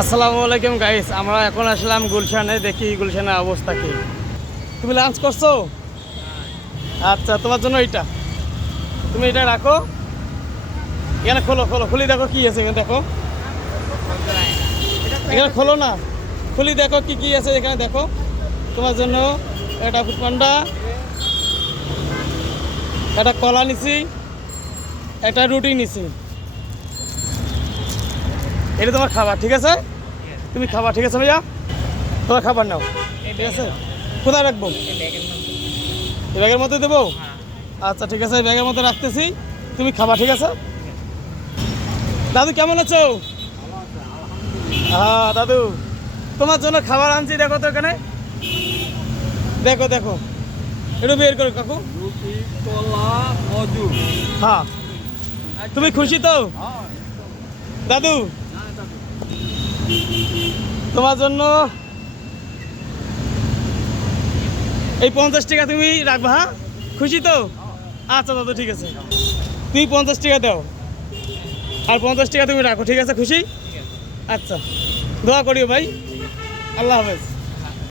আসসালামু আলাইকুম গাইস, আমরা এখন আসলাম গুলশানে। দেখি গুলশানের অবস্থা কি। তুমি লাঞ্চ করছো? আচ্ছা, তোমার জন্য এইটা, তুমি এটা রাখো। এখানে খোলো খোলো, খুলি দেখো কি আছে এখানে। দেখো এখানে খোলো না, খুলি দেখো কি কি আছে এখানে। দেখো তোমার জন্য একটা ফুড পান্ডা, একটা কলা নিছি, একটা রুটি নিছি। এটা তোমার খাবার, ঠিক আছে? তুমি খাবার, ঠিক আছে ভাইয়া? তোমার খাবার নাও, ঠিক আছে? কোথায় রাখবো? এই ব্যাগের মধ্যে দেবো? আচ্ছা ঠিক আছে, এই ব্যাগের মধ্যে রাখতেছি। তুমি খাবার, ঠিক আছে? দাদু কেমন আছো? হ্যাঁ দাদু, তোমার জন্য খাবার আনছি। দেখো তো এখানে, দেখো দেখো, একটু বের করো কাকু। রুটি, কলা, মজু। হ্যাঁ, তুমি খুশি তো দাদু? তোমার জন্য এই 50 টাকা তুমি রাখবা। হ্যাঁ, খুশি তো? আচ্ছা দাদু ঠিক আছে, তুমি 50 টাকা দাও আর 50 টাকা তুমি রাখো, ঠিক আছে? খুশি? আচ্ছা, দোয়া করিও ভাই। আল্লাহ হাফেজ।